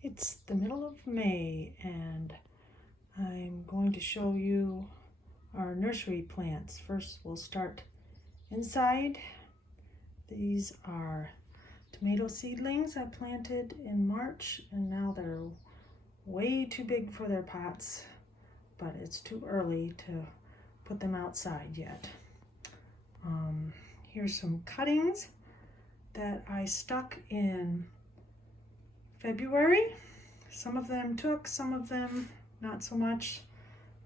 It's the middle of May and I'm going to show you our nursery plants. First we'll start inside. These are tomato seedlings I planted in March and now they're way too big for their pots, but it's too early to put them outside yet. Here's some cuttings that I stuck in February. Some of them took, some of them not so much.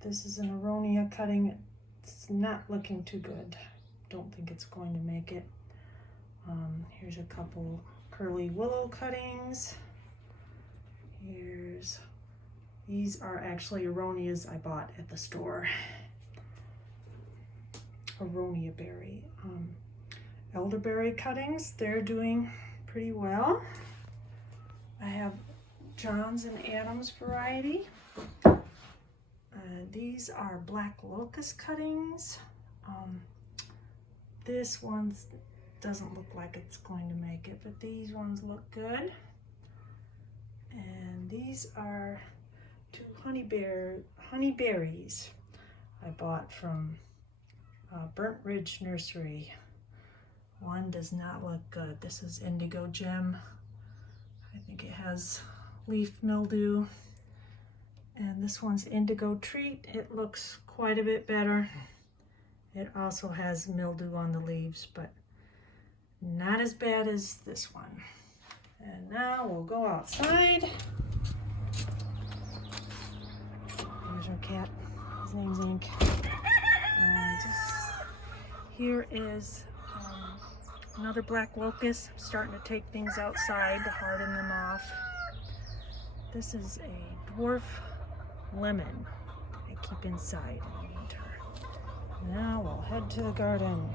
This is an aronia cutting. It's not looking too good. Don't think it's going to make it. Here's a couple curly willow cuttings. These are actually aronias I bought at the store. Aronia berry. Elderberry cuttings, they're doing pretty well. I have John's and Adams variety. These are black locust cuttings. This one doesn't look like it's going to make it, but these ones look good. And these are two honeyberries I bought from Burnt Ridge Nursery. One does not look good. This is Indigo Gem. I think it has leaf mildew. And this one's Indigo Treat. It looks quite a bit better. It also has mildew on the leaves, but not as bad as this one. And now we'll go outside. There's our cat, Zing Zing. Here is another black locust. I'm starting to take things outside to harden them off. This is a dwarf lemon I keep inside in the winter. Now we'll head to the garden.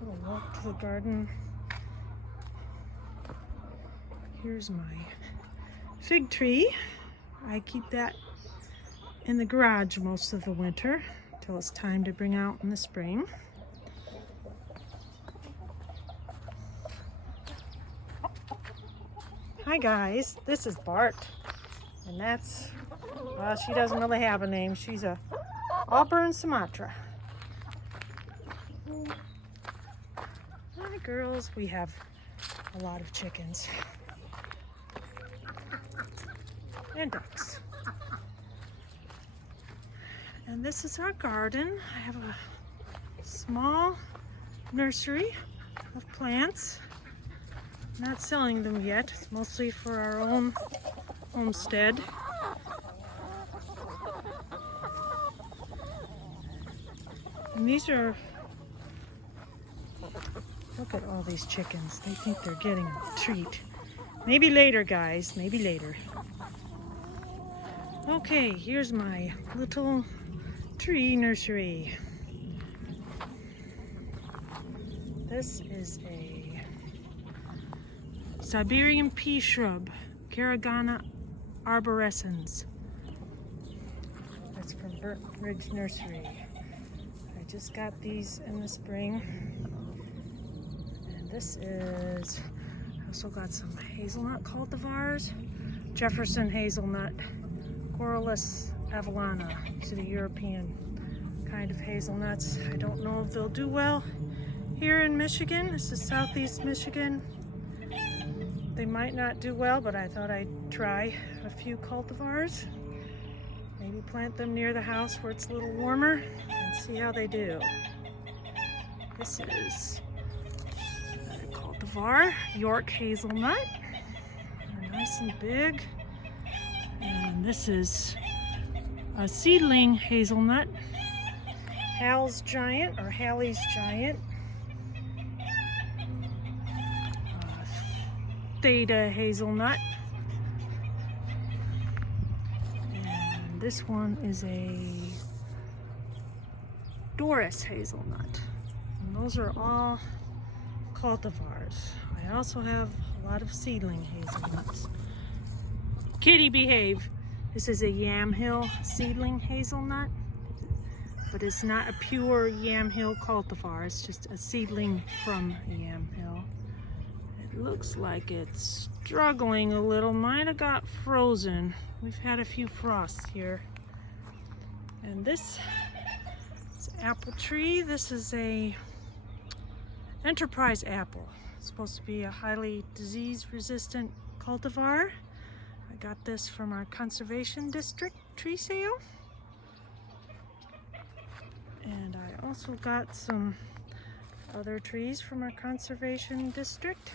We'll walk to the garden. Here's my fig tree. I keep that in the garage most of the winter till it's time to bring out in the spring. Hi guys, this is Bart, and that's, well, she doesn't really have a name. She's a Auburn Sumatra. Hi girls, we have a lot of chickens and ducks. And this is our garden. I have a small nursery of plants. Not selling them yet, it's mostly for our own homestead. And these are, look at all these chickens. They think they're getting a treat. Maybe later, guys, maybe later. Okay, here's my little tree nursery. This is a Siberian pea shrub, Caragana arborescens. That's from Burnt Ridge Nursery. I just got these in the spring. And this is, I also got some hazelnut cultivars. Jefferson hazelnut, Corylus avellana. These are the European kind of hazelnuts. I don't know if they'll do well here in Michigan. This is southeast Michigan. They might not do well, but I thought I'd try a few cultivars. Maybe plant them near the house where it's a little warmer and see how they do. This is a cultivar, York hazelnut. They're nice and big. And this is a seedling hazelnut, Hal's Giant or Halley's Giant. Theta hazelnut. And this one is a Doris hazelnut. And those are all cultivars. I also have a lot of seedling hazelnuts. Kitty, behave. This is a Yamhill seedling hazelnut, but it's not a pure Yamhill cultivar. It's just a seedling from Yamhill. looks like it's struggling a little. Might have got frozen. We've had a few frosts here. And this is apple tree. This is a enterprise apple. It's supposed to be a highly disease-resistant cultivar. I got this from our conservation district tree sale. And I also got some other trees from our conservation district.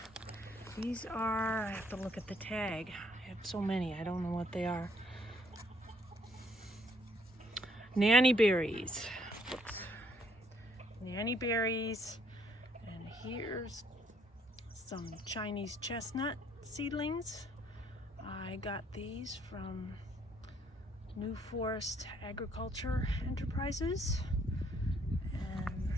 These are, I have to look at the tag. I have so many, I don't know what they are. Nanny berries. Oops. Nanny berries. And here's some Chinese chestnut seedlings. I got these from New Forest Agriculture Enterprises. And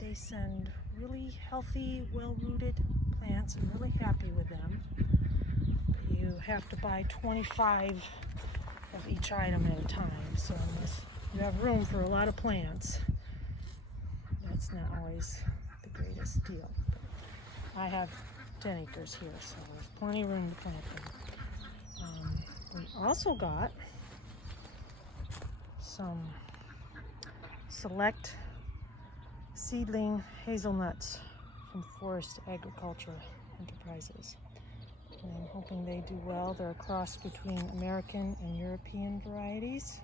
they send really healthy, well-rooted plants. I'm really happy with them. But you have to buy 25 of each item at a time. So unless you have room for a lot of plants, that's not always the greatest deal. But I have 10 acres here, so there's plenty of room to plant them. We also got some select seedling hazelnuts from Forest Agriculture Enterprises. And I'm hoping they do well. They're a cross between American and European varieties.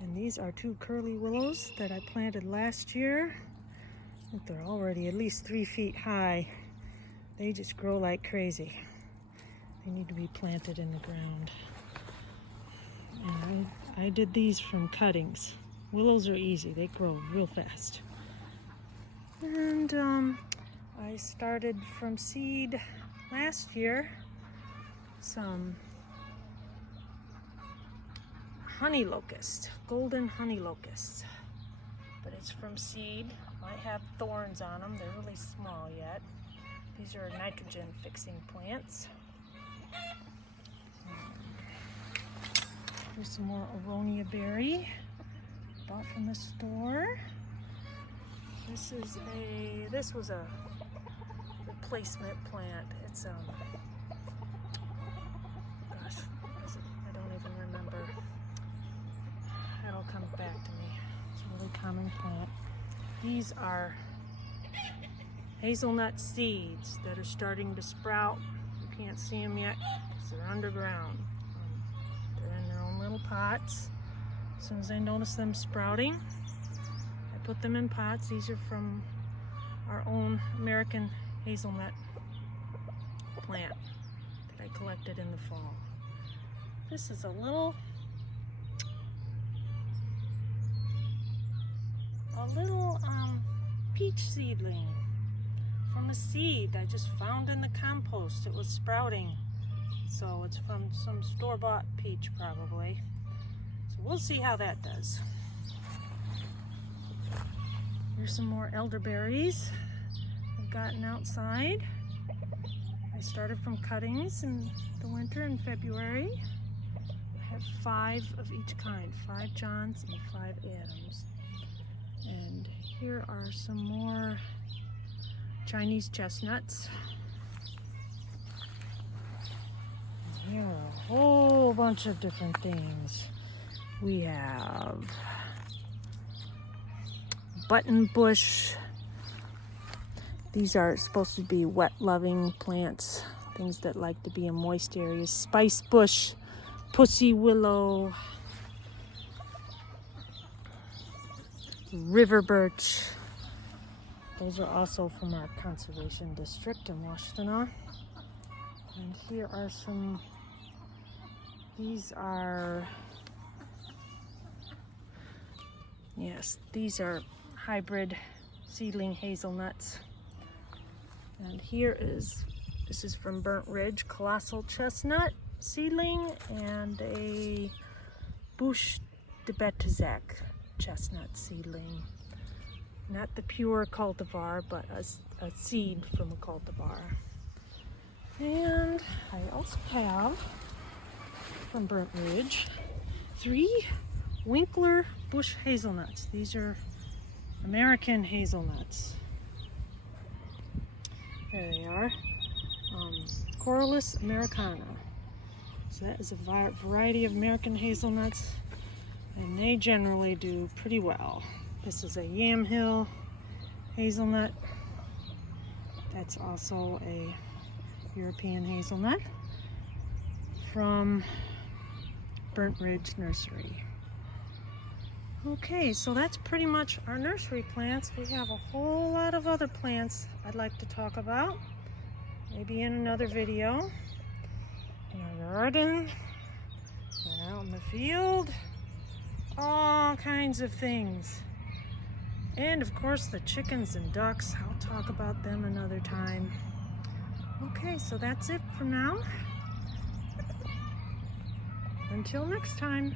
And these are 2 curly willows that I planted last year. I think they're already at least 3 feet high. They just grow like crazy. They need to be planted in the ground. And I did these from cuttings. Willows are easy, they grow real fast. And I started from seed last year some honey locust, golden honey locust. But it's from seed. Might have thorns on them, they're really small yet. These are nitrogen fixing plants. Here's some more aronia berry. Bought from the store. This was a replacement plant. It's gosh, what is it? I don't even remember. That'll come back to me. It's a really common plant. These are hazelnut seeds that are starting to sprout. You can't see them yet because they're underground. They're in their own little pots. As soon as I notice them sprouting, I put them in pots. These are from our own American hazelnut plant that I collected in the fall. This is a little peach seedling from a seed I just found in the compost. It was sprouting, so it's from some store-bought peach probably. We'll see how that does. Here's some more elderberries I've gotten outside. I started from cuttings in the winter in February. I have 5 of each kind, 5 Johns and 5 Adams. And here are some more Chinese chestnuts. And here are a whole bunch of different things. We have button bush. These are supposed to be wet-loving plants, things that like to be in moist areas. Spice bush, pussy willow, river birch. Those are also from our conservation district in Washtenaw. And here are some, these are hybrid seedling hazelnuts. And this is from Burnt Ridge, colossal chestnut seedling, and a Bouche de Bétizac chestnut seedling. Not the pure cultivar, but a seed from a cultivar. And I also have, from Burnt Ridge, 3 Winkler bush hazelnuts. These are American hazelnuts. There they are. Corylus americana. So that is a variety of American hazelnuts, and they generally do pretty well. This is a Yamhill hazelnut. That's also a European hazelnut from Burnt Ridge Nursery. Okay, so that's pretty much our nursery plants. We have a whole lot of other plants I'd like to talk about, maybe in another video. In our garden, and out in the field, all kinds of things. And of course the chickens and ducks, I'll talk about them another time. Okay, so that's it for now. Until next time.